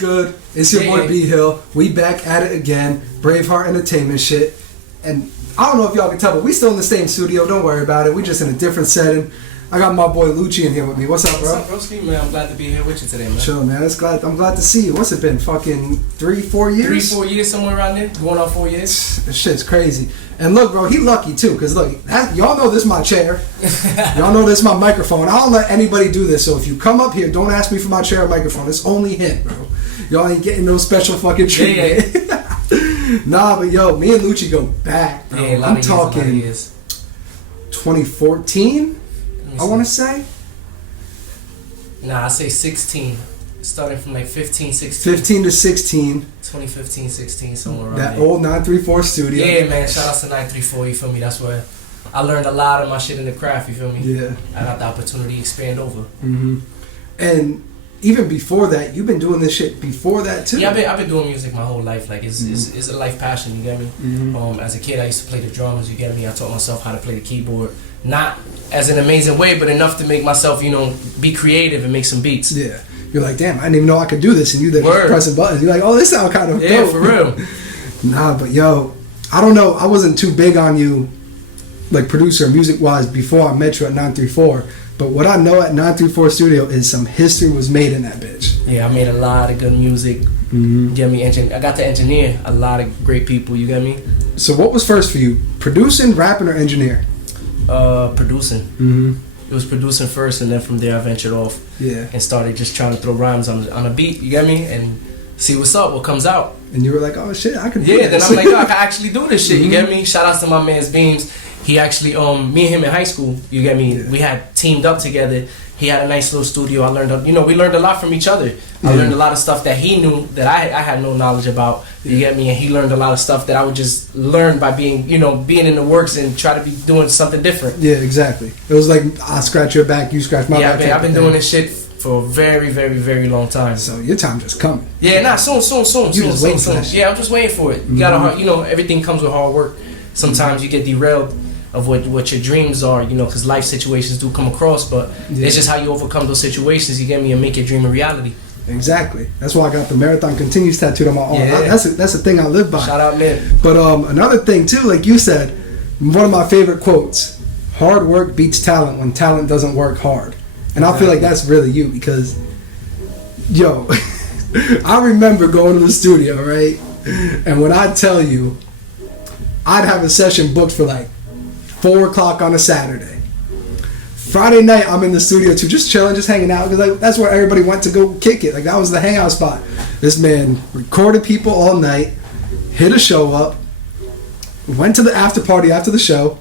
good? It's your boy B Hill. We back at it again. Braveheart Entertainment shit. And I don't know if y'all can tell, but we still in the same studio. Don't worry about it. We just in a different setting. I got my boy Luchi in here with me. What's up, bro? What's up, broski? Man, I'm glad to be here with you today, man. Chill, man. I'm glad to see you. What's it been? Fucking 3-4 years? 3-4 years, somewhere around there. Going on 4 years. This shit's crazy. And look, bro, he lucky too, because look, y'all know this is my chair. Y'all know this is my microphone. I don't let anybody do this, so if you come up here, don't ask me for my chair or microphone. It's only him, bro. Y'all ain't getting no special fucking treatment. Yeah. Nah, but yo, me and Luchi go back, bro. Yeah, I'm talking 2014, I want to say. Nah, I say 16. Starting from like 15, 16. 15 to 16. 2015, 16, somewhere around that there. old 934 studio. Yeah, man. Shout out to 934, you feel me? That's where I learned a lot of my shit in the craft, you feel me? Yeah. I got the opportunity to expand over. Mm-hmm. And even before that, you've been doing this shit before that too. Yeah, I've been doing music my whole life. Like, it's a life passion, you get me? Mm-hmm. As a kid, I used to play the drums, you get me? I taught myself how to play the keyboard. Not as an amazing way, but enough to make myself, be creative and make some beats. Yeah. You're like, damn, I didn't even know I could do this. And you there pressing buttons. You're like, oh, this sounds kind of dope. Yeah, for real. Nah, but yo, I don't know. I wasn't too big on you, like producer, music-wise, before I met you at 934. But what I know at 934 Studio is some history was made in that bitch. Yeah, I made a lot of good music. Mm-hmm. You get me? I got to engineer a lot of great people. You get me? So what was first for you? Producing, rapping, or engineer? Producing. Mm-hmm. It was producing first, and then from there I ventured off. Yeah. And started just trying to throw rhymes on a beat. You get me? And see what's up, what comes out. And you were like, oh shit, I can do this. Then I'm like, yo, I can actually do this shit. You get me? Shout out to my man's Beams. He actually, me and him in high school, you get me? Yeah. We had teamed up together. He had a nice little studio. I learned, we learned a lot from each other. I learned a lot of stuff that he knew that I had no knowledge about. You get me? And he learned a lot of stuff that I would just learn by being, being in the works and try to be doing something different. Yeah, exactly. It was like, I scratch your back, you scratch my back. Yeah, I've been doing this shit for a very, very, very long time. So your time just coming. Yeah, soon. You just waiting for that shit. Yeah, I'm just waiting for it. You gotta, everything comes with hard work. Sometimes you get derailed of what your dreams are, because life situations do come across, but it's just how you overcome those situations, you get me, and make your dream a reality. Exactly. That's why I got the Marathon Continues tattooed on my arm. Yeah. That's the thing I live by. Shout out, man. But another thing too, like you said, one of my favorite quotes: "Hard work beats talent when talent doesn't work hard." And I feel like that's really you, because, yo, I remember going to the studio, right? And when I tell you, I'd have a session booked for like 4 o'clock on a Saturday. Friday night, I'm in the studio too, just chilling, just hanging out, because like that's where everybody went to go kick it. Like that was the hangout spot. This man recorded people all night, hit a show up, went to the after party after the show.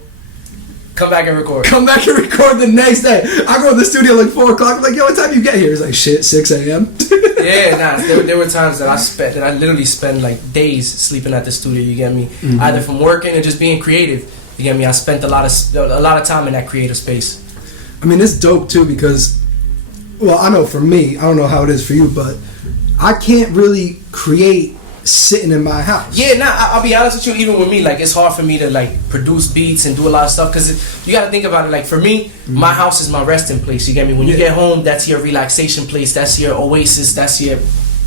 Come back and record the next day. I go to the studio like 4 o'clock. I'm like, yo, what time you get here? He's like, shit, 6 a.m. Yeah, there were times that I literally spent like days sleeping at the studio. You get me? Mm-hmm. Either from working or just being creative. You get me? I spent a lot of time in that creative space. I mean, it's dope too, because, well, I know for me, I don't know how it is for you, but I can't really create sitting in my house. Yeah, I'll be honest with you, even with me, like, it's hard for me to like produce beats and do a lot of stuff, because you got to think about it, like, for me, my house is my resting place. You get me? When you get home, that's your relaxation place, that's your oasis, that's your,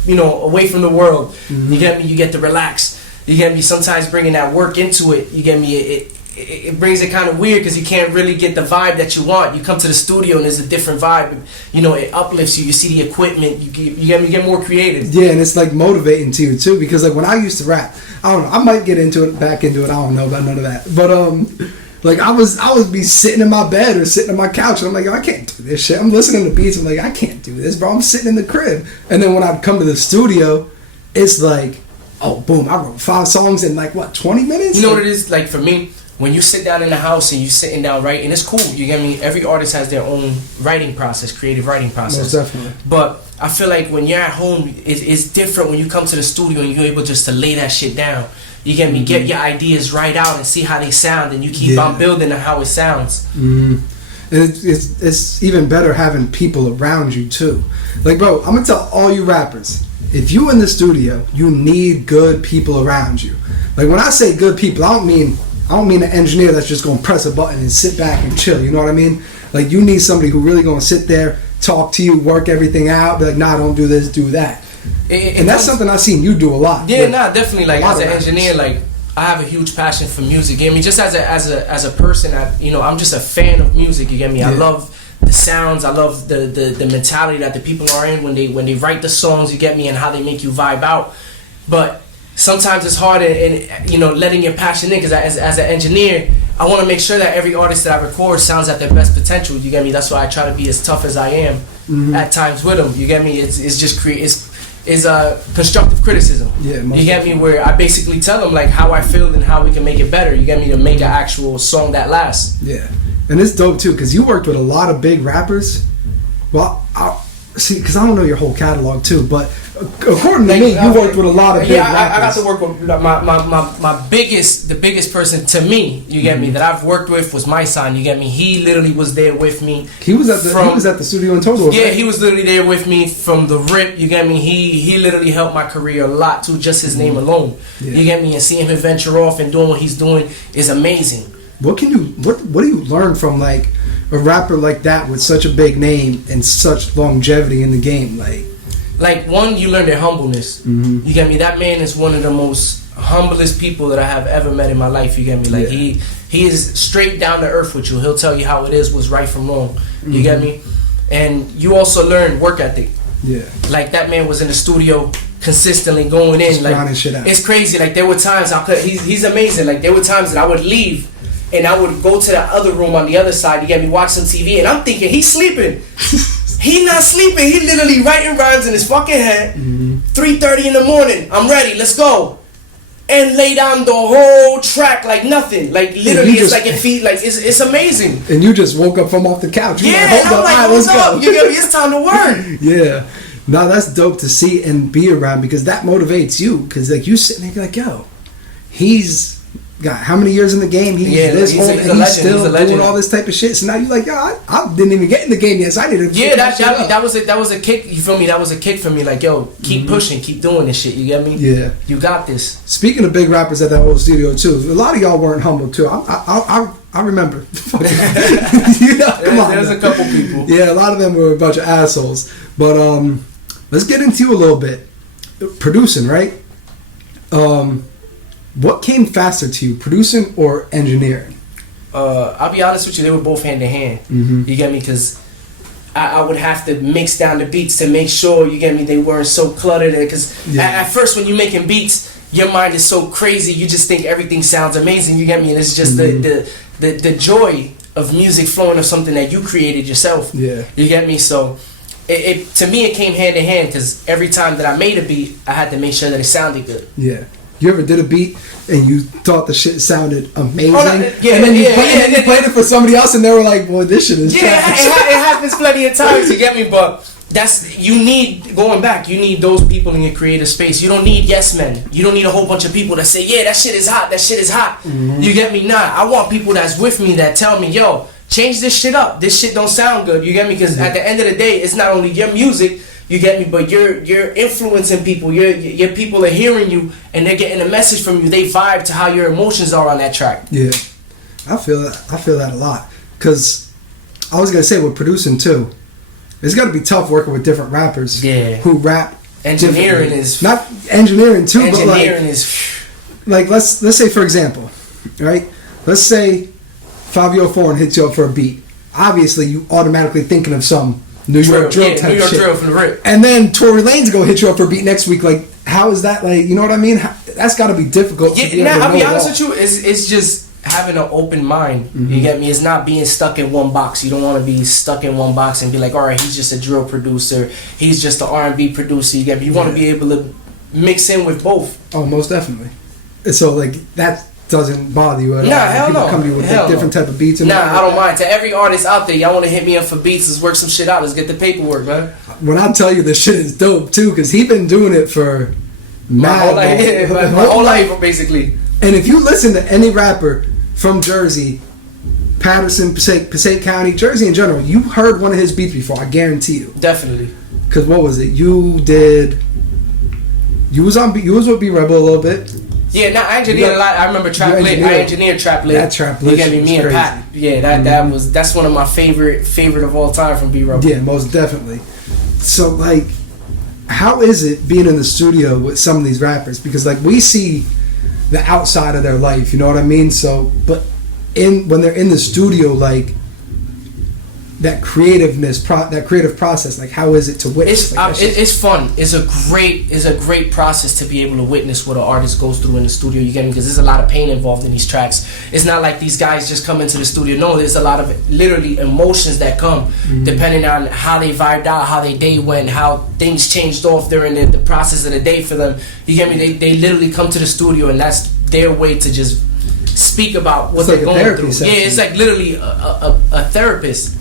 away from the world. You get me? You get to relax. You get me? Sometimes bringing that work into it, you get me? It brings it kind of weird, because you can't really get the vibe that you want. You come to the studio and there's a different vibe. It uplifts you. You see the equipment. You get more creative. Yeah, and it's like motivating to you too, because like when I used to rap, I don't know, I might get back into it. I don't know about none of that. But like I would be sitting in my bed or sitting on my couch, and I'm like, yo, I can't do this shit. I'm listening to beats. I'm like, I can't do this, bro. I'm sitting in the crib. And then when I come to the studio, it's like, oh, boom, I wrote 5 songs in like what, 20 minutes? You know what it is like for me? When you sit down in the house and you sitting down writing, it's cool. You get me? Every artist has their own writing process, creative writing process. Most definitely. But I feel like when you're at home, it's different when you come to the studio and you're able just to lay that shit down. You get me? Get your ideas right out and see how they sound, and you keep on building on how it sounds. Mm-hmm. It's even better having people around you too. Like, bro, I'm gonna tell all you rappers, if you in the studio, you need good people around you. Like when I say good people, I don't mean an engineer that's just gonna press a button and sit back and chill. You know what I mean? Like you need somebody who really gonna sit there, talk to you, work everything out. Be like, nah, don't do this, do that. and that's something I've seen you do a lot. Yeah, definitely. Like as an engineer, like I have a huge passion for music. You get me? Just as a person, I'm just a fan of music. You get me? I love the sounds. I love the mentality that the people are in when they write the songs. You get me? And how they make you vibe out. But sometimes it's hard in letting your passion in, because as an engineer, I want to make sure that every artist that I record sounds at their best potential. You get me? That's why I try to be as tough as I am at times with them. You get me? It's just is a constructive criticism. Yeah, you get me? Where I basically tell them like how I feel and how we can make it better. You get me? To make an actual song that lasts. Yeah, and it's dope too, because you worked with a lot of big rappers. Well, see, because I don't know your whole catalog too, but according to me, you worked with a lot of big rappers. I got to work with my the biggest person to me. You get me? That I've worked with was my son. You get me? He literally was there with me. He was at the studio in Togo. Yeah, right? He was literally there with me from the rip. You get me? He literally helped my career a lot too. Just his name alone. Yeah. You get me? And seeing him venture off and doing what he's doing is amazing. What do you learn from like a rapper like that with such a big name and such longevity in the game? Like one, you learn their humbleness. You get me? That man is one of the most humblest people that I have ever met in my life. You get me? Like he is straight down to earth with you. He'll tell you how it is, what's right from wrong. You get me? And you also learn work ethic. Yeah. Like that man was in the studio consistently going in. Just like shit out. It's crazy. Like there were times he's amazing. Like there were times that I would leave and I would go to the other room on the other side. You get me? Watch some TV, and I'm thinking he's sleeping. He not sleeping. He literally writing rhymes in his fucking head. 3:30 in the morning. I'm ready. Let's go. And lay down the whole track like nothing. Like literally, it's like it's amazing. And you just woke up from off the couch. You're like, hold up, let's go. You get me? It's time to work. Yeah. No, that's dope to see and be around, because that motivates you. Because like you sitting there, you're like, yo, he's got how many years in the game? He's still doing all this type of shit. So now you're like, yo, I didn't even get in the game yet. So I need to. Yeah, that was a kick. You feel me? That was a kick for me. Like, yo, keep pushing, keep doing this shit. You get me? Yeah, you got this. Speaking of big rappers at that old studio too, a lot of y'all weren't humble too. I remember. Come on. There's a couple people. Yeah, a lot of them were a bunch of assholes. But let's get into you a little bit. Producing, right? What came faster to you, producing or engineering? I'll be honest with you, they were both hand in hand. You get me? Because I would have to mix down the beats to make sure, you get me, they weren't so cluttered. Because at first when you're making beats, your mind is so crazy, you just think everything sounds amazing. You get me? And it's just the joy of music flowing of something that you created yourself. Yeah. You get me? So it to me, it came hand in hand, because every time that I made a beat, I had to make sure that it sounded good. Yeah. You ever did a beat and you thought the shit sounded amazing? And then you played it for somebody else and they were like, boy, this shit is trash. It happens plenty of times, you get me? But you need those people in your creative space. You don't need yes men. You don't need a whole bunch of people that say, yeah, that shit is hot. You get me? Nah, I want people that's with me that tell me, yo, change this shit up. This shit don't sound good. You get me? Because at the end of the day, it's not only your music, you get me, but you're influencing people. Your people are hearing you and they're getting a message from you. They vibe to how your emotions are on that track. Yeah, I feel that a lot. Because I was gonna say with producing too, it's got to be tough working with different rappers. Yeah, who rap. Engineering is not engineering too, but like let's say for example, right? Let's say Fabio Foreign hits you up for a beat. Obviously, you automatically thinking of some New York drill type New York shit. Drill from the rip. And then Tory Lanez go hit you up for a beat next week. Like, how is that? Like, you know what I mean? That's got to be difficult. Yeah, I'll be honest with you. It's just having an open mind. You get me? It's not being stuck in one box. You don't want to be stuck in one box and be like, all right, he's just a drill producer. He's just an R&B producer. You get me? You want to be able to mix in with both. Oh, most definitely. And so, like, that doesn't bother you at all. Nah, hell no. Come to you with different type of beats. And I don't mind. To every artist out there, y'all want to hit me up for beats, let's work some shit out. Let's get the paperwork, man. When I tell you this shit is dope, too, because he been doing it for my whole life, basically. And if you listen to any rapper from Jersey, Patterson, Passaic County, Jersey in general, you heard one of his beats before, I guarantee you. Definitely. Because what was it? You was with B Rebel a little bit. Yeah, I engineered a lot. I remember Trap Lit. I engineered Trap Lit. That Trap Lit. You get me and Pat. Yeah, that's one of my favorite of all time from B Rebel. Yeah, most definitely. So like, how is it being in the studio with some of these rappers? Because like we see the outside of their life, you know what I mean? So, but when they're in the studio, like that creative process, like how is it to witness? It's fun. It's a great process to be able to witness what an artist goes through in the studio. You get me? Because there's a lot of pain involved in these tracks. It's not like these guys just come into the studio. No, there's a lot of literally emotions that come depending on how they vibed out, how their day went, how things changed off during the process of the day for them. You get me? They literally come to the studio, and that's their way to just speak about what they're going through. Session. Yeah, it's like literally a therapist.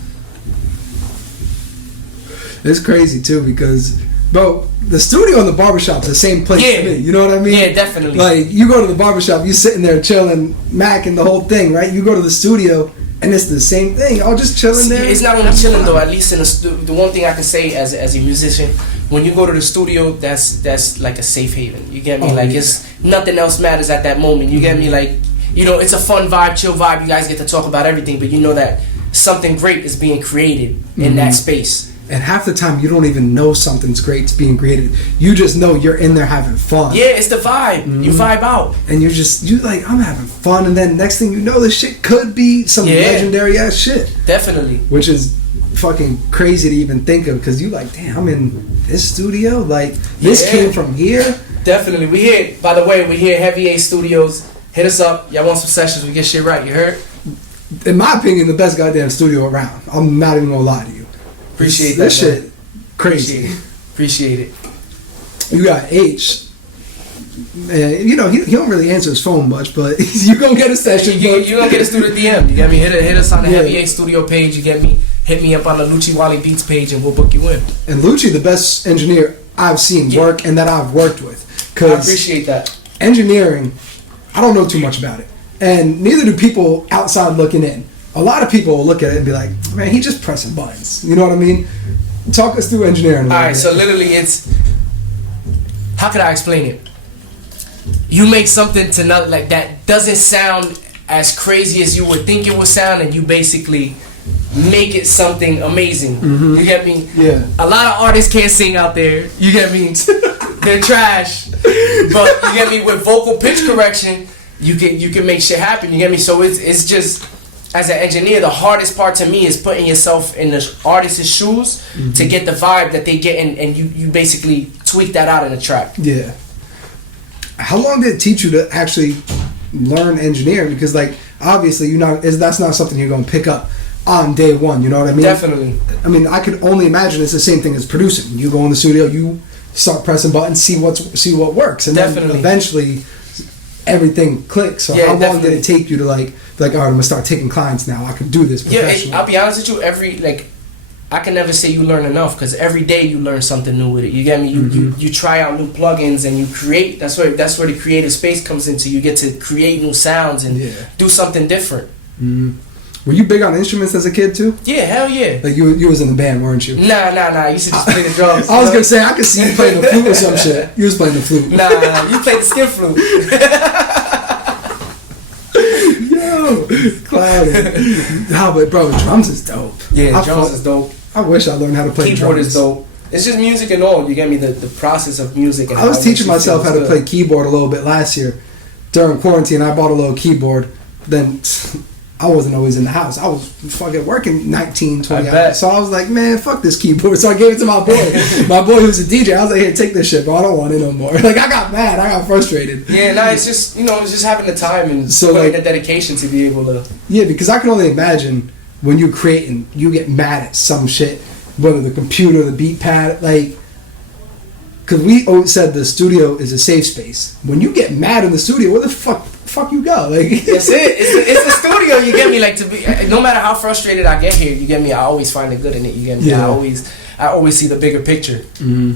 It's crazy too because, bro, the studio and the barbershop's the same place to me. You know what I mean? Yeah, definitely. Like, you go to the barbershop, you sitting there chilling, macking the whole thing, right? You go to the studio, and it's the same thing. Y'all just chilling there. It's not only chilling though. At least in the one thing I can say as a musician, when you go to the studio, that's like a safe haven. You get me? It's nothing else matters at that moment. You get me? Like, you know, it's a fun vibe, chill vibe. You guys get to talk about everything, but you know that something great is being created in that space. And half the time, you don't even know something's great's being created. You just know you're in there having fun. Yeah, it's the vibe. You vibe out. And you like, I'm having fun. And then next thing you know, this shit could be some legendary ass shit. Definitely. Which is fucking crazy to even think of. Because you like, damn, I'm in this studio? Like, this came from here? Definitely. By the way, we here Heavy A Studios. Hit us up. Y'all want some sessions? We get shit right. You heard? In my opinion, the best goddamn studio around. I'm not even gonna lie to you. Appreciate this shit crazy. Appreciate it. You got H. And, you know, he don't really answer his phone much, but you gonna get a session. You gonna get us through the DM. You get me? Hit us on the Heavy A Studio page. You get me? Hit me up on the Luchi Walli Beats page, and we'll book you in. And Luchi, the best engineer I've seen work and that I've worked with. I appreciate that. Engineering, I don't know too much about it, and neither do people outside looking in. A lot of people will look at it and be like, man, he just pressing buttons. You know what I mean? Talk us through engineering. Alright, so literally it's... How could I explain it? You make something like that doesn't sound as crazy as you would think it would sound, and you basically make it something amazing. You get me? Yeah. A lot of artists can't sing out there. You get me? They're trash. But you get me? With vocal pitch correction, you can make shit happen. You get me? So it's just... As an engineer, the hardest part to me is putting yourself in the artist's shoes to get the vibe that they get, and you basically tweak that out in a track. Yeah. How long did it teach you to actually learn engineering? Because, like, obviously, that's not something you're going to pick up on day one. You know what I mean? Definitely. I mean, I could only imagine it's the same thing as producing. You go in the studio, you start pressing buttons, see what works, and then eventually everything clicks. So how long did it take you to like, all right, I'm gonna start taking clients now. I can do this professionally. Yeah, I'll be honest with you. I can never say you learn enough, because every day you learn something new with it. You get me? You try out new plugins and you create. That's where the creative space comes into. You get to create new sounds and do something different. Were you big on instruments as a kid too? Yeah, hell yeah. Like you was in the band, weren't you? Nah. You used to just play the drums. I was gonna say I could see you playing the flute or some shit. You was playing the flute. Nah, you played the skin flute. Yo, cloudy. No, but bro, drums is dope. Yeah, drums is dope. I wish I learned how to play drums. Keyboard is dope. It's just music and all. You get me? The process of music. And I was teaching myself how to play keyboard a little bit last year during quarantine. I bought a little keyboard. Then I wasn't always in the house. I was fucking working 19, 20 hours. So I was like, man, fuck this keyboard. So I gave it to my boy. My boy who's a DJ. I was like, here, take this shit, bro. I don't want it no more. Like, I got mad. I got frustrated. Yeah, no, it's just, it's just having the time and the dedication to be able to. Yeah, because I can only imagine when you're creating, you get mad at some shit, whether the computer, the beat pad, like, because we always said the studio is a safe space. When you get mad in the studio, where the fuck you go? Like, that's it. It's the studio. You get me? Like, to be, no matter how frustrated I get here, you get me? I always find the good in it. You get me? Yeah. I always see the bigger picture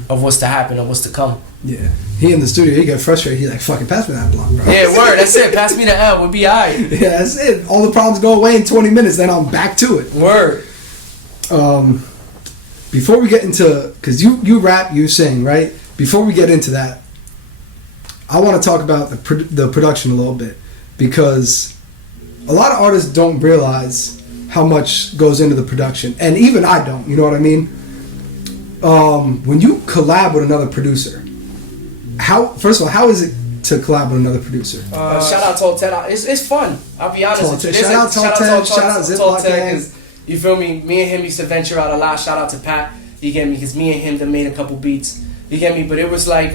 of what's to happen, of what's to come. Yeah. He in the studio, he get frustrated. He's like, fucking pass me that block, bro. Yeah, word. That's it. Pass me the L. We'll be alright. Yeah, that's it. All the problems go away in 20 minutes. Then I'm back to it. Word. Before we get into, because you rap, you sing, right? Before we get into that, I want to talk about the production a little bit, because a lot of artists don't realize how much goes into the production, and even I don't. You know what I mean? when you collab with another producer, first of all, how is it to collab with another producer? Shout out Tall Ted. It's fun. I'll be honest with you. Shout out Tall Ted. Shout out Ziploc Gang. You feel me? Me and him used to venture out a lot. Shout out to Pat. You get me? Because me and him that made a couple beats. You get me? But it was like,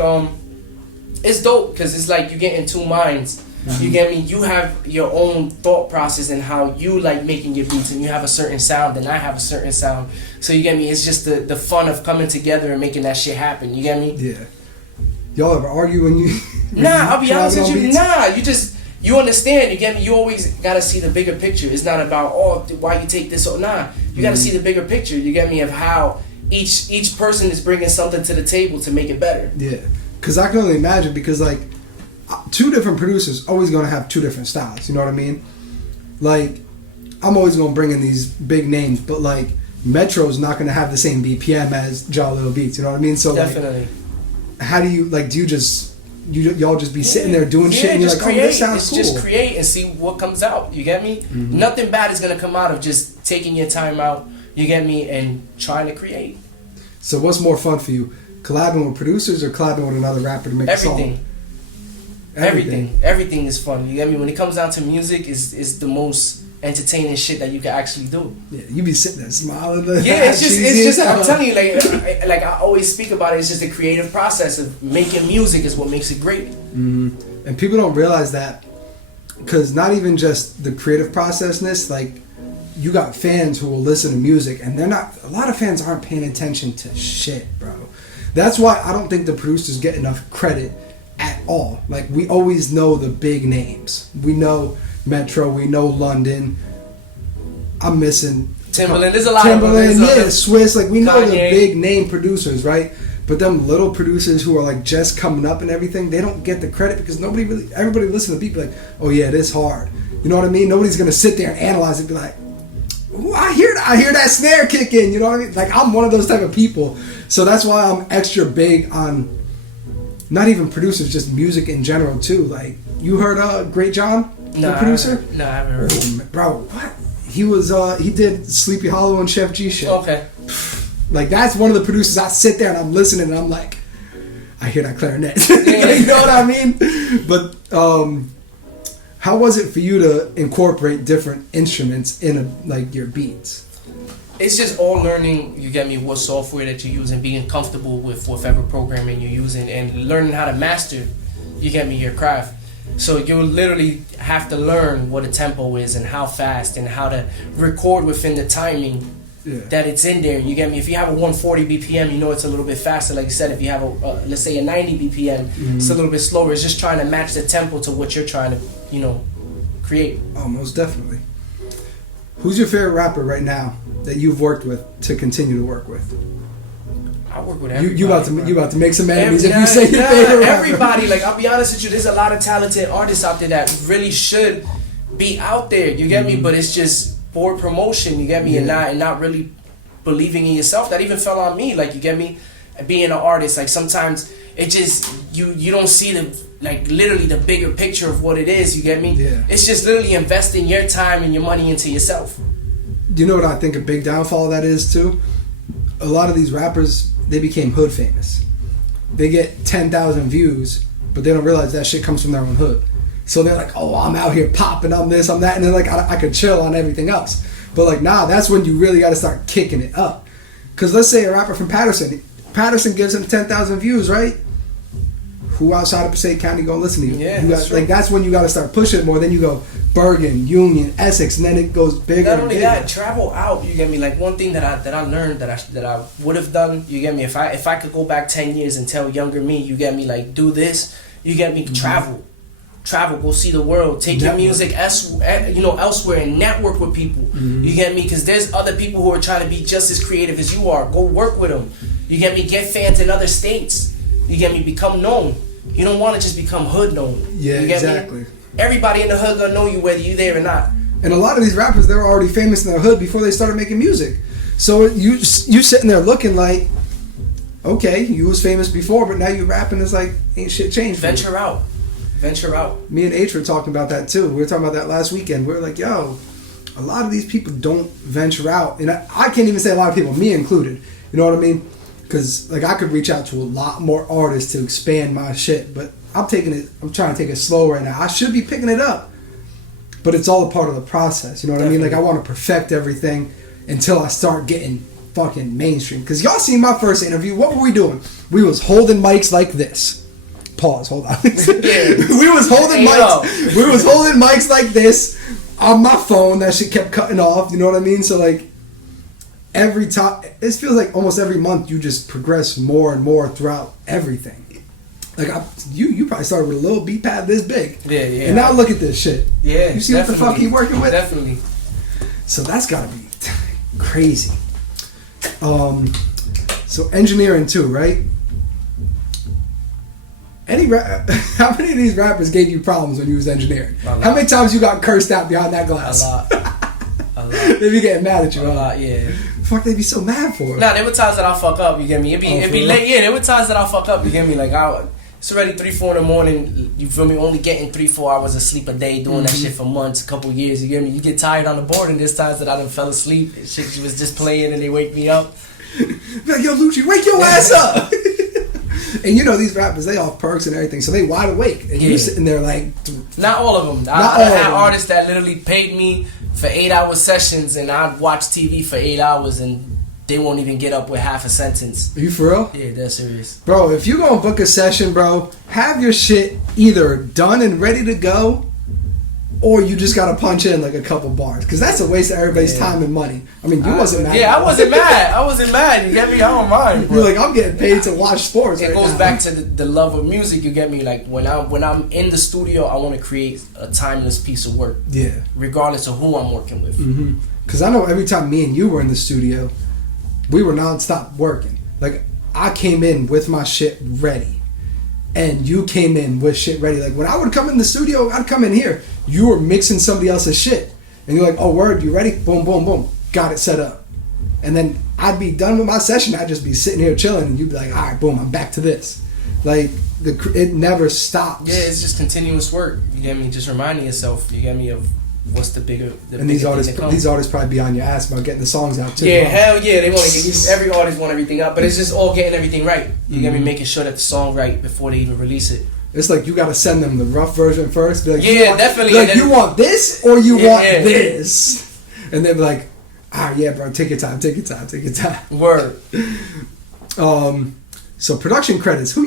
it's dope because it's like you get in two minds. Mm-hmm. You get me? You have your own thought process and how you like making your beats, and you have a certain sound, and I have a certain sound. So you get me? It's just the fun of coming together and making that shit happen. You get me? Yeah. Y'all ever argue when you? Nah, I'll be honest with you. Beats? Nah, you understand. You get me? You always gotta see the bigger picture. It's not about why you take this or nah. You gotta see the bigger picture. You get me? Of how each person is bringing something to the table to make it better. Yeah, because I can only imagine because like. Two different producers always gonna have two different styles. You know what I mean? Like, I'm always gonna bring in these big names, but like Metro's not gonna have the same BPM as Jaw Little Beats. You know what I mean? So definitely. Like, how do you like? Do you just y'all just be sitting there doing shit and you're like, create. Oh, this sounds cool. Just create and see what comes out. You get me? Mm-hmm. Nothing bad is gonna come out of just taking your time out. You get me? And trying to create. So what's more fun for you? Collabing with producers or collabing with another rapper to make a song? Everything is fun. You get me? When it comes down to music, is the most entertaining shit that you can actually do. Yeah, you be sitting there smiling. Yeah, it's just. I'm telling you, like I always speak about it. It's just the creative process of making music is what makes it great. Mm-hmm. And people don't realize that because not even just the creative processness. Like you got fans who will listen to music, and they're not. A lot of fans aren't paying attention to shit, bro. That's why I don't think the producers get enough credit. At all. Like we always know the big names. We know Metro, we know London. I'm missing Timbaland. There's a lot Timbaland, of them. Swiss. Like we know Kanye. the big name producers, right? But them little producers who are like just coming up and everything, they don't get the credit because everybody listen to people like, oh yeah, it is hard. You know what I mean? Nobody's gonna sit there and analyze it and be like, ooh, I hear that snare kick in. You know what I mean? Like I'm one of those type of people. So that's why I'm extra big on not even producers, just music in general too. Like you heard Great John, the producer? No, I haven't heard. Oh, bro, what? He was he did Sleepy Hollow and Chef G shit. Okay. Like that's one of the producers. I sit there and I'm listening and I'm like, I hear that clarinet. You know what I mean? But how was it for you to incorporate different instruments in like your beats? It's just all learning, you get me, what software that you use and being comfortable with whatever programming you're using and learning how to master, you get me, your craft. So you literally have to learn what a tempo is and how fast and how to record within the timing that it's in there. You get me? If you have a 140 BPM, you know it's a little bit faster. Like you said, if you have a let's say a 90 BPM, it's a little bit slower. It's just trying to match the tempo to what you're trying to, create. Oh, most definitely. Who's your favorite rapper right now that you've worked with to continue to work with? I work with everybody. You about to make some enemies if you say your favorite rapper. Everybody. Like I'll be honest with you, there's a lot of talented artists out there that really should be out there. You get me? But it's just poor promotion. You get me? And not really believing in yourself. That even fell on me. Like you get me? Being an artist, like sometimes it just you don't see literally the bigger picture of what it is. You get me? Yeah. It's just literally investing your time and your money into yourself. You know what I think a big downfall of that is too? A lot of these rappers, they became hood famous. They get 10,000 views, but they don't realize that shit comes from their own hood. So they're like, oh, I'm out here popping, I'm this, I'm that, and they're like, I could chill on everything else. But like, nah, that's when you really got to start kicking it up. Because let's say a rapper from Patterson gives him 10,000 views, right? Who outside of Passaic County gonna listen to you? Yeah, that's when you got to start pushing it more. Then you go Bergen, Union, Essex, and then it goes bigger. Not only and bigger. that, travel out. You get me? Like one thing that I learned that I would have done. You get me? If I could go back 10 years and tell younger me, you get me? Like do this. You get me? Travel, go see the world. Take your music elsewhere and network with people. You get me? Because there's other people who are trying to be just as creative as you are. Go work with them. You get me? Get fans in other states. You get me? Become known. You don't want to just become hood known. Yeah, you get exactly. Me? Everybody in the hood gonna know you whether you there or not. And a lot of these rappers, they were already famous in their hood before they started making music. So you sitting there looking like, okay, you was famous before, but now you rapping. It's like ain't shit changed. Venture out. Me and H were talking about that too. We were talking about that last weekend. We were like, yo, a lot of these people don't venture out, and I can't even say a lot of people, me included. You know what I mean? Because, like, I could reach out to a lot more artists to expand my shit, but I'm trying to take it slow right now. I should be picking it up, but it's all a part of the process. You know what I mean? Like, I want to perfect everything until I start getting fucking mainstream. Because y'all seen my first interview. What were we doing? We was holding mics like this. Pause. Hold on. We was holding mics. We was holding mics like this on my phone. That shit kept cutting off. You know what I mean? So, like, every time, it feels like almost every month you just progress more and more throughout everything. Like, you probably started with a little beat pad this big. Yeah. And now look at this shit. Yeah, you see what the fuck you working with? Definitely. So that's gotta be crazy. So engineering too, right? How many of these rappers gave you problems when you was engineering? How many times you got cursed out behind that glass? A lot. They be getting mad at you. A lot, yeah. Fuck, they be so mad for it. Nah, there were times that I'll fuck up, you get me? It be late, yeah, there were times that I'll fuck up, you get me? Like, it's already 3-4 in the morning, you feel me? Only getting 3-4 hours of sleep a day, doing that shit for months, a couple years, you get me? You get tired on the board, and there's times that I done fell asleep, and shit was just playing, and they wake me up. Like, yo, Luchi, wake your ass up! And you know, these rappers, they off perks and everything, so they wide awake. And you're sitting there like... Not all of them. I had artists that literally paid me for 8-hour sessions, and I'd watch TV for 8 hours, and they won't even get up with half a sentence. Are you for real? Yeah, that's serious. Bro, if you gonna book a session, bro, have your shit either done and ready to go, or you just gotta punch in like a couple bars. Because that's a waste of everybody's time and money. I mean, you wasn't mad. Yeah, I wasn't mad. I wasn't mad. You get me? I don't mind. Bro. You're like, I'm getting paid to watch sports. It goes back to the love of music. You get me? Like when I'm in the studio, I want to create a timeless piece of work. Yeah. Regardless of who I'm working with. Because I know every time me and you were in the studio, we were nonstop working. Like, I came in with my shit ready, and you came in with shit ready. Like, when I would come in the studio, I'd come in here. You were mixing somebody else's shit, and you're like, "Oh, word, you ready? Boom, boom, boom, got it set up." And then I'd be done with my session. I'd just be sitting here chilling, and you'd be like, "All right, boom, I'm back to this." Like, it never stops. Yeah, it's just continuous work. You get me? Just reminding yourself. You get me of what's the bigger. And these artists probably be on your ass about getting the songs out too. Yeah, hell yeah, they want to get. Every artist want everything out, but it's just all getting everything right. You get me? Making sure that the song right before they even release it. It's like you gotta send them the rough version first. Be like, definitely. Like, you want this or you want this, and then be like, yeah, bro, take your time. Word. So production credits.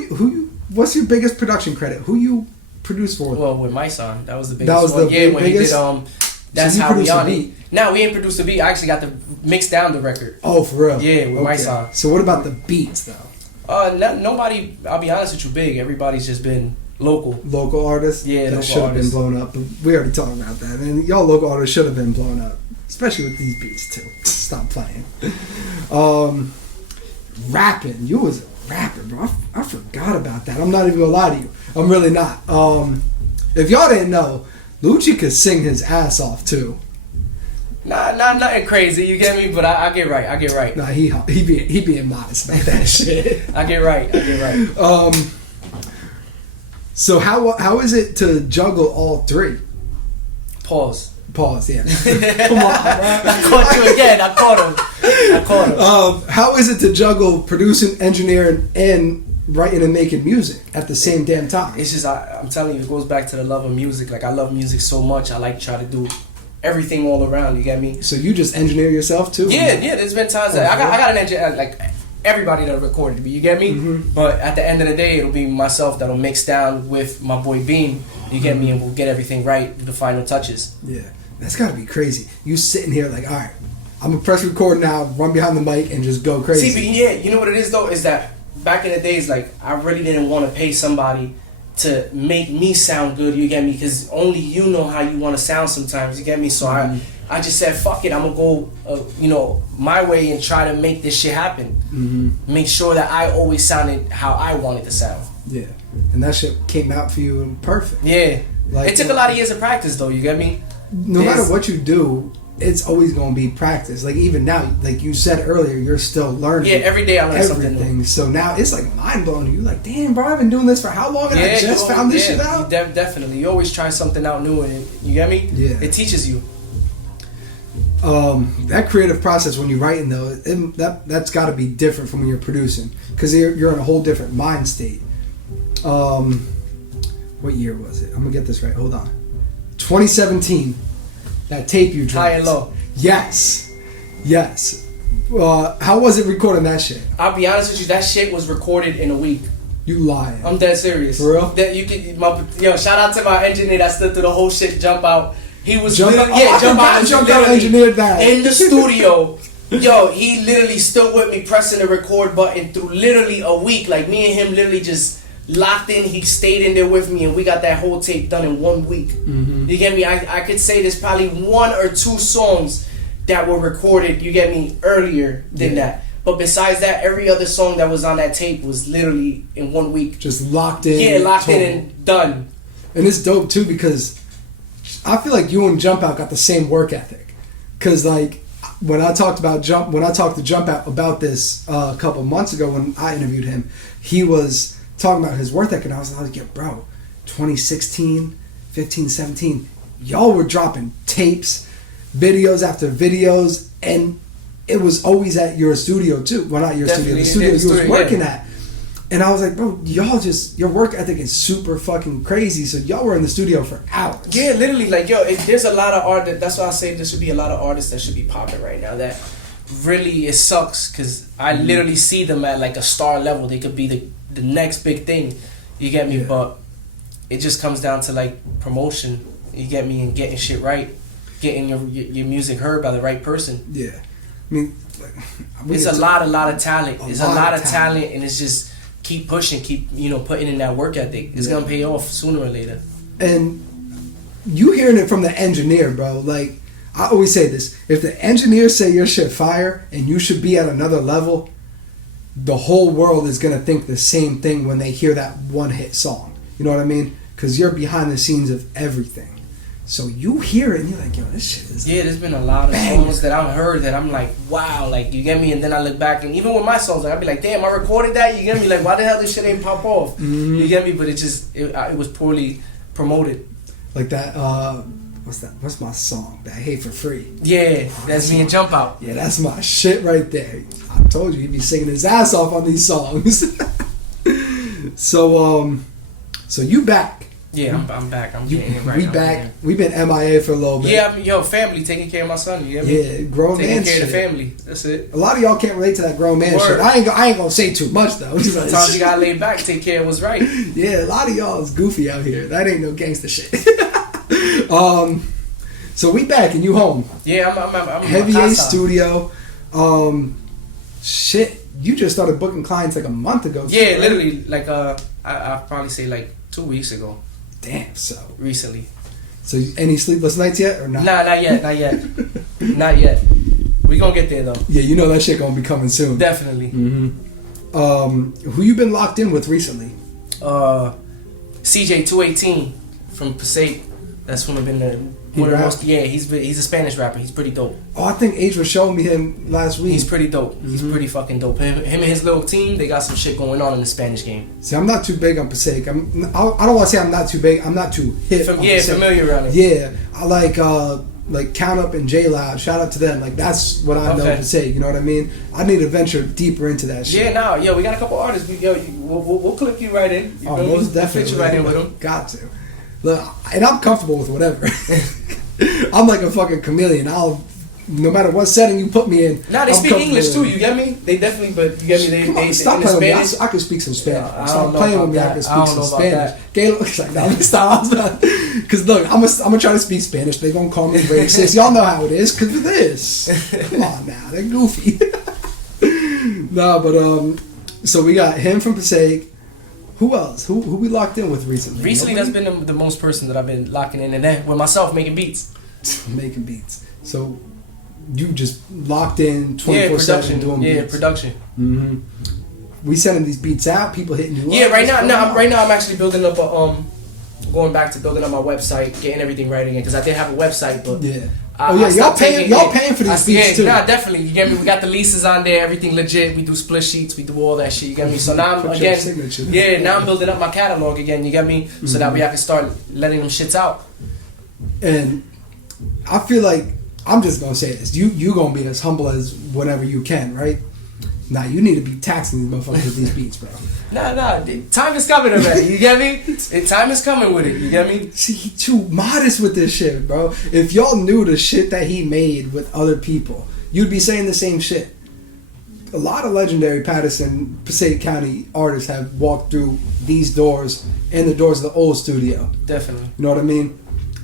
What's your biggest production credit? Who you produced for? Well, with my son, that was the biggest. That was one. the when biggest. He did. That's so how we on it. Now we ain't produced a beat. I actually got to mix down the record. Oh, for real? Yeah, with my song. So what about the beats though? Nobody. I'll be honest with you, big. Everybody's just been local. Local artists. Yeah, that should have been blown up. But we already talked about that, and y'all local artists should have been blown up, especially with these beats too. Stop playing. Rapping. You was a rapper, bro. I forgot about that. I'm not even gonna lie to you. I'm really not. If y'all didn't know, Luchi could sing his ass off too. Nah, nothing crazy. You get me? But I get right. Nah, he being modest about that shit. I get right. So how is it to juggle all three? Pause, yeah. Come on, bro. I caught you again. I caught him. How is it to juggle producing, engineering, and writing and making music at the same damn time? It's just, I'm telling you, it goes back to the love of music. Like, I love music so much. I like to try to do everything all around. You get me? So you just engineer yourself too? Yeah. There's been times that I got an engineer, like everybody that recorded me. You get me? But at the end of the day, it'll be myself that'll mix down with my boy Beam. You get me? And we'll get everything right, the final touches. Yeah, that's gotta be crazy. You sitting here like, all right, I'm gonna press record now, run behind the mic, and just go crazy. See, but yeah, you know what it is though, is that back in the days, like, I really didn't want to pay somebody to make me sound good, you get me? Because only you know how you want to sound sometimes, you get me? So I just said, fuck it, I'm going to go, my way and try to make this shit happen. Make sure that I always sounded how I wanted to sound. Yeah. And that shit came out for you perfect. Yeah. Like, it took a lot of years of practice though, you get me? No matter what you do, it's always going to be practice. Like, even now, like you said earlier, you're still learning. Yeah, every day I learn something new. So now it's like mind blowing. You're like, damn, bro, I've been doing this for how long? And I just found this shit out? Definitely. You always try something out new, and you get me? Yeah. It teaches you. That creative process when you're writing though, that's got to be different from when you're producing because you're in a whole different mind state. What year was it? I'm gonna get this right. Hold on. 2017. That tape you dropped. High and Low. Yes. How was it recording that shit? I'll be honest with you. That shit was recorded in a week. You lying? I'm dead serious. For real? That you can. Shout out to my engineer that stood through the whole shit. Jump out. He was jump out. Engineered that in the studio. Yo, he literally stood with me pressing the record button through literally a week. Like me and him literally just locked in. He stayed in there with me, and we got that whole tape done in 1 week. Mm-hmm. You get me? I could say there's probably 1 or 2 songs that were recorded. You get me? Earlier than that. But besides that, every other song that was on that tape was literally in 1 week. Just locked in. Yeah, locked in and done. And it's dope too because I feel like you and Jump Out got the same work ethic. Cause like when I talked to Jump Out about this a couple months ago when I interviewed him, he was talking about his work ethic, and I was like, yeah, bro, 2016, 15, 17, y'all were dropping tapes, videos after videos, and it was always at your studio too. Well, not your studio, the studio you was working at. And I was like, bro, your work ethic is super fucking crazy. So y'all were in the studio for hours. Yeah, literally, like, there's a lot of art. That's why I say there should be a lot of artists that should be popping right now. That really, it sucks because I literally see them at like a star level. They could be the next big thing. You get me? Yeah. But it just comes down to like promotion. You get me? And getting shit right, getting your music heard by the right person. Yeah, I mean, it's a lot of talent. It's a lot of talent, and it's just keep pushing, keep putting in that work ethic. It's gonna pay off sooner or later. And you hearing it from the engineer, bro. Like I always say this: if the engineers say your shit fire and you should be at another level, the whole world is gonna think the same thing when they hear that one hit song. You know what I mean? Because you're behind the scenes of everything. So you hear it and you're like, yo, this shit is... Yeah, there's been a lot of songs that I've heard that I'm like, wow, like, you get me? And then I look back, and even with my songs, like, I'd be like, damn, I recorded that? You get me? Like, why the hell this shit ain't pop off? Mm-hmm. You get me? But it was poorly promoted. Like that, what's my song that I hate for free? Yeah, that's me and Jump Out. Yeah, that's my shit right there. I told you, he'd be singing his ass off on these songs. So you back. Yeah, I'm back. I'm getting it right. We back. We've been MIA for a little bit. Yeah, family, taking care of my son. You get me? Yeah, grown man shit. Taking care of the family. That's it. A lot of y'all can't relate to that grown man shit. I ain't gonna say too much though. Sometimes you gotta lay back, take care of what's right. Yeah, a lot of y'all is goofy out here. That ain't no gangster shit. So we back and you home. Yeah, I'm Heavy A Studio. Shit, you just started booking clients like a month ago. Yeah, right? Literally, like I probably say like 2 weeks ago. Damn, so recently. So any sleepless nights yet or not? Nah, not yet. Not yet. We gonna get there though. Yeah, you know that shit gonna be coming soon. Definitely. Mm-hmm. Who you been locked in with recently? CJ 218 from Passaic. That's one of the most. Yeah, he's a Spanish rapper. He's pretty dope. Oh, I think H was showing me him last week. He's pretty dope. Mm-hmm. He's pretty fucking dope. Him and his little team, they got some shit going on in the Spanish game. See, I'm not too big on Passaic. I don't want to say I'm not too big. I'm not too hip. Familiar around it. Yeah, I like Count Up and J Loud. Shout out to them. Like that's what I know Passaic. You know what I mean? I need to venture deeper into that shit. Yeah, we got a couple artists. We'll clip you right in. You know most definitely. Fit you right in with them. Got to. Look, and I'm comfortable with whatever. I'm like a fucking chameleon. No matter what setting you put me in. Nah, they speak English too. You get me? They definitely, but you get me? They stop playing with me. I can speak some Spanish. Stop playing with me. I can speak some Spanish. Gaylord's like, no, stop. Because look, I'm gonna try to speak Spanish. They're gonna call me racist. Y'all know how it is because of this. Come on now, they're goofy. Nah, but so we got him from Passaic. Who else? Who we locked in with recently? Recently, that's been the most person that I've been locking in, and then with myself making beats. Making beats. So you just locked in 24/7 doing beats. Yeah, production. Mm-hmm. We sending these beats out. People hitting you up. Yeah, right now I'm actually building up going back to building up my website, getting everything right again because I did have a website, but yeah. Y'all paying for these beats too. Nah, definitely. You get me? We got the leases on there, everything legit. We do split sheets, we do all that shit. You get me? So now now I'm building up my catalog again. You get me? So that way I can start letting them shits out. And I feel like I'm just gonna say this. You gonna be as humble as whenever you can, right? Nah, you need to be taxing these motherfuckers with these beats, bro. Nah. Time is coming already. You get me? Time is coming with it. You get me? See, he too modest with this shit, bro. If y'all knew the shit that he made with other people, you'd be saying the same shit. A lot of legendary Patterson, Passaic County artists have walked through these doors and the doors of the old studio. Definitely. You know what I mean?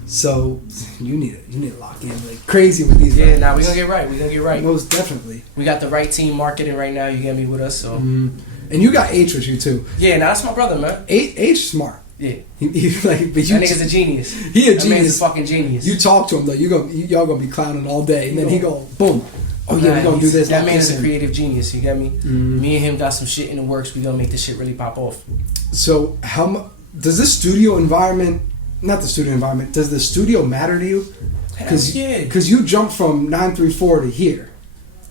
So you need to lock in like crazy with these. Yeah, nah, we gonna get right. We gonna get right. Most definitely. We got the right team marketing right now. You get me with us, so. And you got H with you too. Yeah, nah, that's my brother, man. H smart. Yeah. He like, but that nigga's a genius. He a that genius. Man's a fucking genius. You talk to him though. Y'all gonna be clowning all day, and then he go boom. Oh yeah, we gonna do this. That man's a creative genius. You get me? Me and him got some shit in the works. We gonna make this shit really pop off. So how does this studio environment? Not the studio environment. Does the studio matter to you? Because you jumped from 934 to here.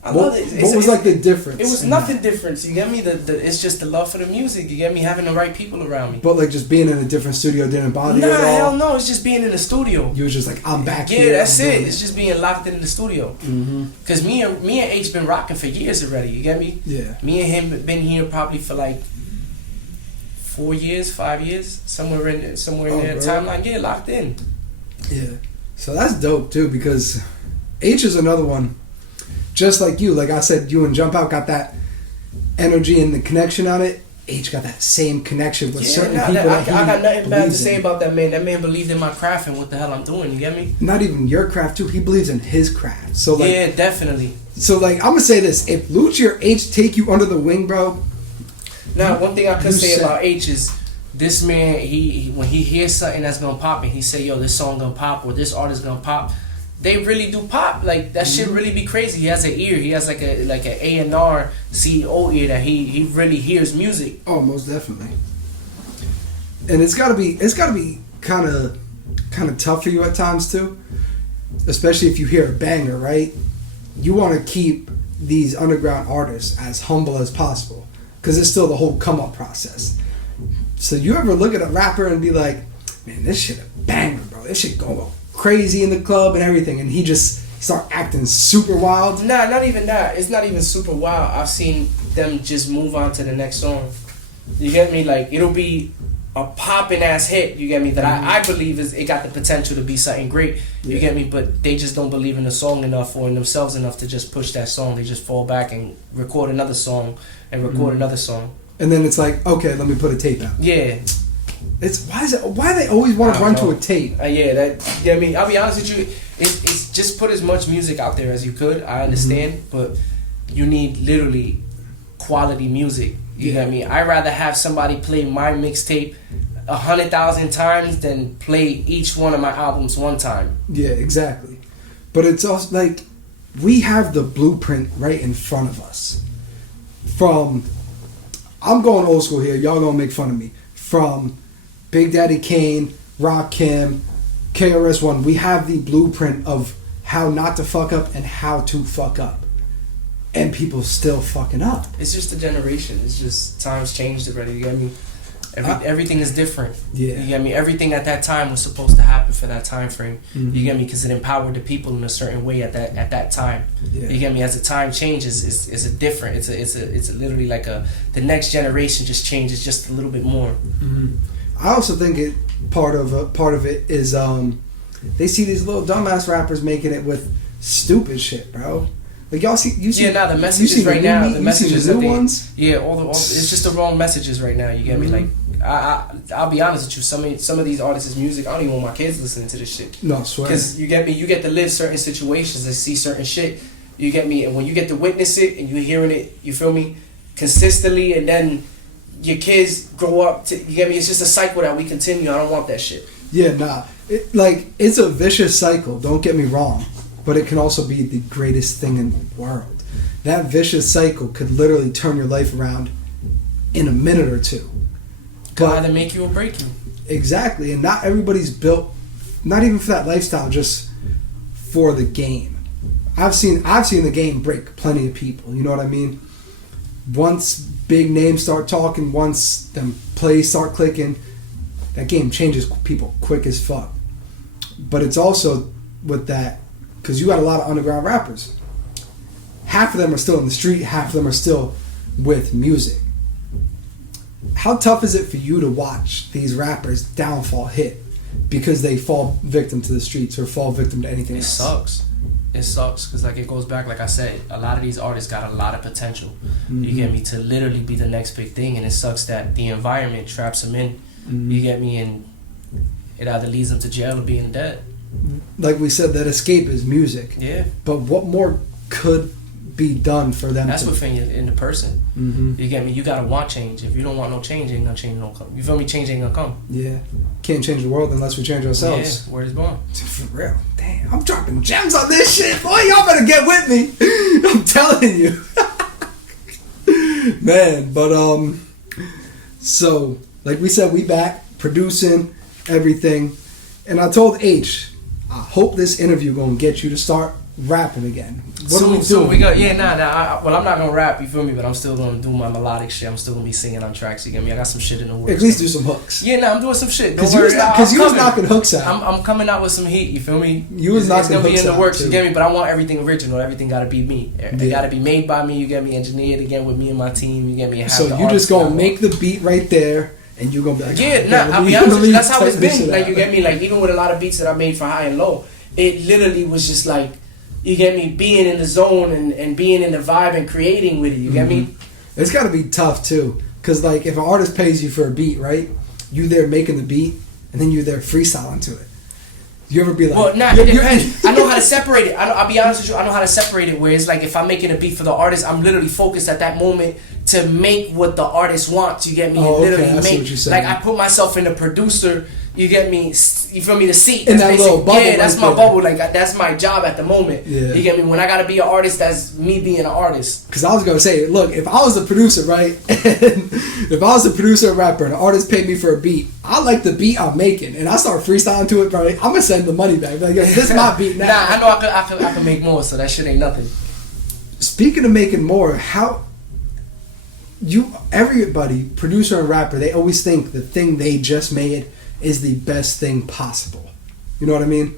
I love it. What was like the difference? It was nothing different. You get me? It's just the love for the music. You get me? Having the right people around me. But like just being in a different studio didn't bother you at all? Hell no. It's just being in the studio. You was just like, I'm back here. Yeah, that's it. It's just being locked in the studio. Because me and H been rocking for years already. You get me? Yeah. Me and him been here probably for like 4 years, 5 years, somewhere in there timeline. Yeah, locked in. Yeah. So that's dope too, because H is another one. Just like you, like I said, you and Jump Out got that energy and the connection on it. H got that same connection with certain people. I got nothing bad to say about that man. That man believed in my craft and what the hell I'm doing. You get me? Not even your craft too. He believes in his craft. So like, yeah, definitely. So like, I'm gonna say this: if Luchi or H take you under the wing, bro. Now, one thing I could say about H is this man. He when he hears something that's gonna pop and he say, "Yo, this song gonna pop" or "This artist gonna pop." They really do pop. Like that shit really be crazy. He has an ear. He has like an A&R CEO ear that he really hears music. Oh, most definitely. And it's gotta be kind of tough for you at times too, especially if you hear a banger, right? You want to keep these underground artists as humble as possible because it's still the whole come up process. So you ever look at a rapper and be like, man, this shit a banger, bro. This shit go crazy in the club and everything, and he just start acting super wild? Nah, not even that. It's not even super wild. I've seen them just move on to the next song. You get me? Like, it'll be a popping ass hit, you get me, that I believe it got the potential to be something great, you get me, but they just don't believe in the song enough or in themselves enough to just push that song. They just fall back and record another song and record another song. And then it's like, okay, let me put a tape out. Yeah. It's why they always want to run to a tape? I mean, I'll be honest with you. It's just put as much music out there as you could. I understand, but you need literally quality music. You get me? I'd rather have somebody play my mixtape 100,000 times than play each one of my albums one time. Yeah, exactly. But it's also like we have the blueprint right in front of us. From I'm going old school here. Y'all gonna make fun of me. From Big Daddy Kane, Rakim, KRS-One, we have the blueprint of how not to fuck up and how to fuck up. And people still fucking up. It's just a generation. It's just times changed already. You get me? Everything is different. Yeah. You get me? Everything at that time was supposed to happen for that time frame. You get me? Because it empowered the people in a certain way at that time. Yeah. You get me? As the time changes, it's a different. It's literally like the next generation just changes just a little bit more. I also think part of it is they see these little dumbass rappers making it with stupid shit, bro. Like y'all see, the messages right now, the messages the new ones. Yeah, all it's just the wrong messages right now. You get me? Like I'll be honest with you. Some of these artists' music, I don't even want my kids listening to this shit. No, I swear. Because you get me, you get to live certain situations and see certain shit. You get me, and when you get to witness it and you're hearing it, you feel me, consistently, and then your kids grow up. You get me? It's just a cycle that we continue. I don't want that shit. Yeah, nah. It's a vicious cycle. Don't get me wrong. But it can also be the greatest thing in the world. That vicious cycle could literally turn your life around in a minute or two. Could either make you or break you. Exactly. And not everybody's built, not even for that lifestyle, just for the game. I've seen the game break plenty of people. You know what I mean? Once big names start talking, once them plays start clicking, that game changes people quick as fuck. But it's also with that because you got a lot of underground rappers. Half of them are still in the street, half of them are still with music. How tough is it for you to watch these rappers downfall hit because they fall victim to the streets or fall victim to anything else? It sucks because like it goes back, like I said, a lot of these artists got a lot of potential. You get me, to literally be the next big thing, and it sucks that the environment traps them in. You get me, and it either leads them to jail or being dead. Like we said, that escape is music. Yeah. But what more could be done for them? That's within in the person. You get me? You gotta want change. If you don't want no change, ain't no change no come. You feel me? Change ain't gonna come. Yeah. Can't change the world unless we change ourselves. Yeah, word is born. For real. Damn, I'm dropping gems on this shit. Boy, y'all better get with me. I'm telling you. Man, but so like we said, we back producing everything. And I told H, I hope this interview gonna get you to start rapping again. What are we doing? We got well, I'm not gonna rap, you feel me, but I'm still gonna do my melodic shit. I'm still gonna be singing on tracks, you get me? I got some shit in the works. At least do some hooks. Yeah, I'm doing some shit. Because you was knocking hooks out. I'm coming out with some heat, you feel me? You was knocking hooks out. It's gonna be in the works, too. You get me? But I want everything original. Everything gotta be me. It gotta be made by me, you get me? Engineered again with me and my team, you get me? So you just gonna make the beat right there. And you're gonna be like, I'll be honest with you, that's how it's been. Like, you get me? Like, even with a lot of beats that I made for High and Low, it literally was just like, you get me, being in the zone and being in the vibe and creating with it, you get me? It's gotta be tough too. Cause like, if an artist pays you for a beat, right? You there making the beat, and then you're there freestyling to it. You ever be like... Well, nah, it depends. I know how to separate it. I'll be honest with you, I know how to separate it, where it's like, if I'm making a beat for the artist, I'm literally focused at that moment to make what the artist wants, you get me? Oh, literally okay, I see what you're saying. Like, I put myself in the producer, you get me? You feel me? The seat. In that little bubble. Yeah, that's my bubble. Like, that's my job at the moment. Yeah. You get me? When I gotta be an artist, that's me being an artist. Because I was gonna say, look, if I was a producer, right? And if I was a producer or rapper and an artist paid me for a beat, I like the beat I'm making, and I start freestyling to it, right? I'm gonna send the money back. Like, this is my beat now. Nah, I know I could make more, so that shit ain't nothing. Speaking of making more, everybody, producer and rapper, they always think the thing they just made is the best thing possible. You know what I mean?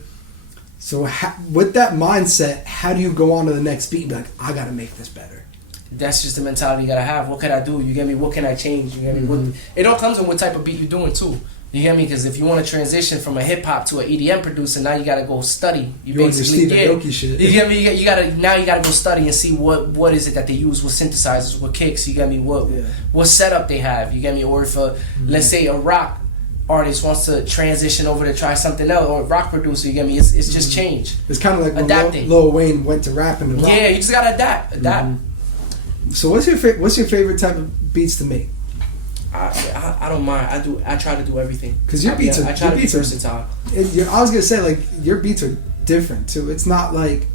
So with that mindset, how do you go on to the next beat and be like, I gotta make this better? That's just the mentality you gotta have. What can I do? You get me? What can I change? You get me? It all comes in what type of beat you're doing too. You get me? Because if you want to transition from a hip hop to an EDM producer, now you gotta go study. You basically shit. You get me? You gotta go study and see what is it that they use, what synthesizers, what kicks. You get me? What setup they have. You get me? Or if let's say a rock artist wants to transition over to try something else, or a rock producer, you get me? It's just change. It's kind of like when adapting. Lil Wayne went to rapping to rock. Yeah, you just gotta adapt. So what's your favorite type of beats to make? I don't mind. I try to do everything. Because your beats are... I try to be versatile. I was going to say, like, your beats are different, too. It's not like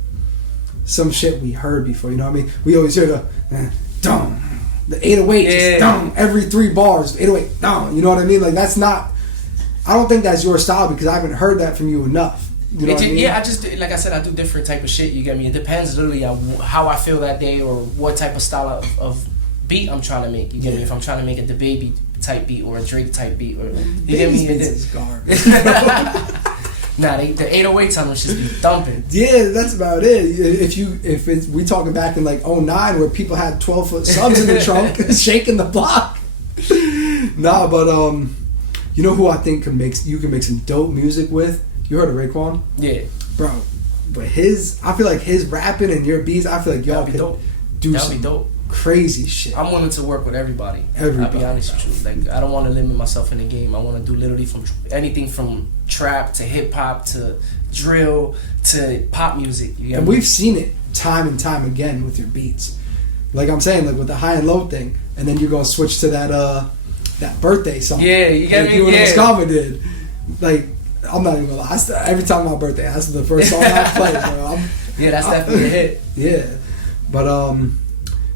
some shit we heard before, you know what I mean? We always hear the... Dum. The 808, just dum. Every 3 bars, 808, dum. You know what I mean? Like, that's not... I don't think that's your style because I haven't heard that from you enough. You know what I mean? Yeah, I just, like I said, I do different type of shit, you get me? It depends literally on how I feel that day or what type of style of beat I'm trying to make, you get me? If I'm trying to make a DaBaby type beat or a Drake type beat, or you get me? It's garbage. Nah, the 808s on them just be thumping. Yeah, that's about it. We talking back in like 09 where people had 12-foot subs in the trunk shaking the block. Nah, but you know who I think you can make some dope music with? You heard of Raekwon? Yeah. Bro, but I feel like his rapping and your beats, I feel like y'all could do some crazy shit. I'm willing to work with everybody. I'll be honest with you. Like, I don't want to limit myself in the game. I want to do literally from anything from trap to hip hop to drill to pop music. And we've seen it time and time again with your beats. Like I'm saying, like with the High and Low thing, and then you're gonna switch to that birthday song. Yeah, you get me. You and Skama did. Like, I'm not even gonna lie. Every time my birthday, that's the first song I play, bro. Yeah, that's definitely a hit. Yeah, but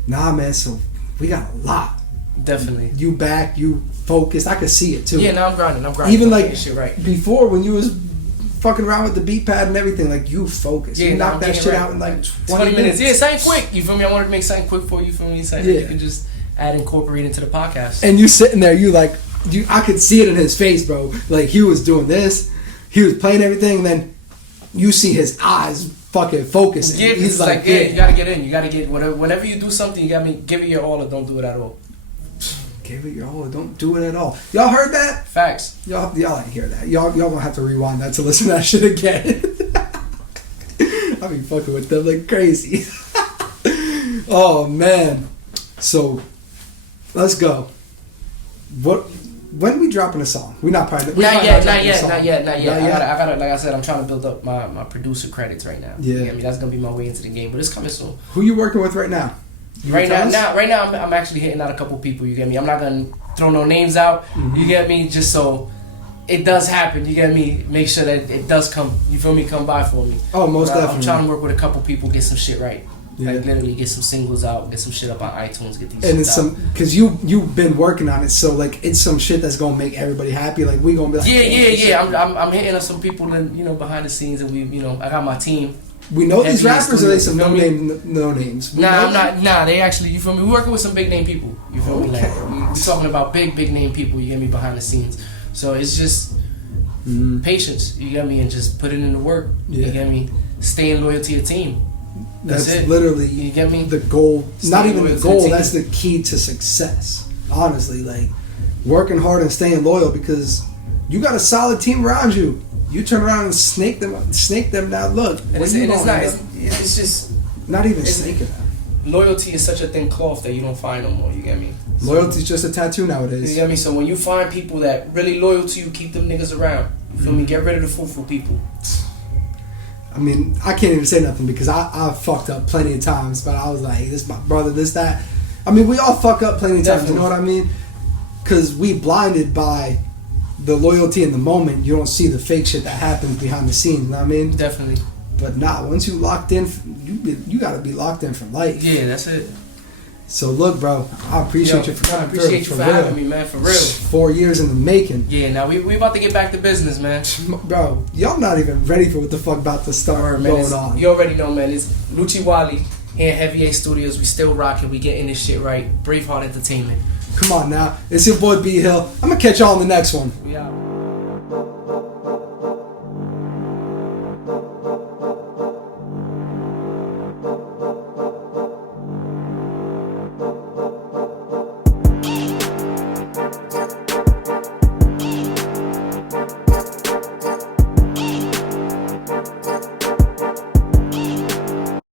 nah, man. So we got a lot. Definitely. You back. You focused. I could see it too. Yeah, now I'm grinding. Even like shit right. Before, when you was fucking around with the beat pad and everything, like you focused. Yeah, you knocked that shit out in like 20 minutes. Yeah, something quick. You feel me? I wanted to make something quick for you. Feel me? Something you can just incorporate into the podcast. And you sitting there, I could see it in his face, bro. Like he was doing this, he was playing everything, and then you see his eyes fucking focusing. Yeah, he's like, yeah, you gotta get in. You gotta get whenever you do something, you gotta give it your all or don't do it at all. Give it your all or don't do it at all. Y'all heard that? Facts. Y'all ain't hear that. Y'all gonna have to rewind that to listen to that shit again. I be fucking with them like crazy. Oh man. So let's go. When we dropping a song? Not yet. I gotta. Like I said, I'm trying to build up my producer credits right now. Yeah. I mean, that's gonna be my way into the game, but it's coming soon. Who you working with right now? Right now, I'm actually hitting out a couple people. You get me? I'm not gonna throw no names out. Mm-hmm. You get me? Just so it does happen. You get me? Make sure that it does come. You feel me? Come by for me. Oh, most definitely. I'm trying to work with a couple people, get some shit right. Yeah. Like literally get some singles out, get some shit up on iTunes, get these. And it's out. Because you've been working on it, so like it's some shit that's gonna make everybody happy. Like we gonna be like, yeah. I'm hitting up some people and behind the scenes, and I got my team. We know these rappers, or they some no names? I'm not. Nah, they actually, you feel me? We're working with some big name people. You feel me? Like we're talking about big name people. You get me, behind the scenes. So it's just patience. You get me, and just put it in the work. Yeah. You get me? Staying loyal to your team. That's it. Literally, you get me? The goal. Not even the goal. That's the key to success. Honestly, like working hard and staying loyal, because you got a solid team around you. You turn around and snake them down. Look, it's just not even snaking them. Loyalty is such a thin cloth that you don't find no more. You get me? Loyalty's just a tattoo nowadays. You get me? So when you find people that really loyal to you, keep them niggas around. You feel me? Get rid of the fool people. I mean, I can't even say nothing because I fucked up plenty of times, but I was like, this is my brother, this, that. I mean, we all fuck up plenty of times, you know what I mean? Because we blinded by the loyalty in the moment. You don't see the fake shit that happens behind the scenes, you know what I mean? Definitely. But once you locked in, you gotta be locked in for life. Yeah, that's it. So look, bro, I appreciate you for coming through. I appreciate you for having me, man, for real. 4 years in the making. Yeah, now we about to get back to business, man. Bro, y'all not even ready for what the fuck about to start going on. You already know, man. It's Luchi Walli here at Heavy A Studios. We still rocking. We getting this shit right. BraveHeartEnt. Come on now. It's your boy B Hill. I'm gonna catch y'all on the next one. We out.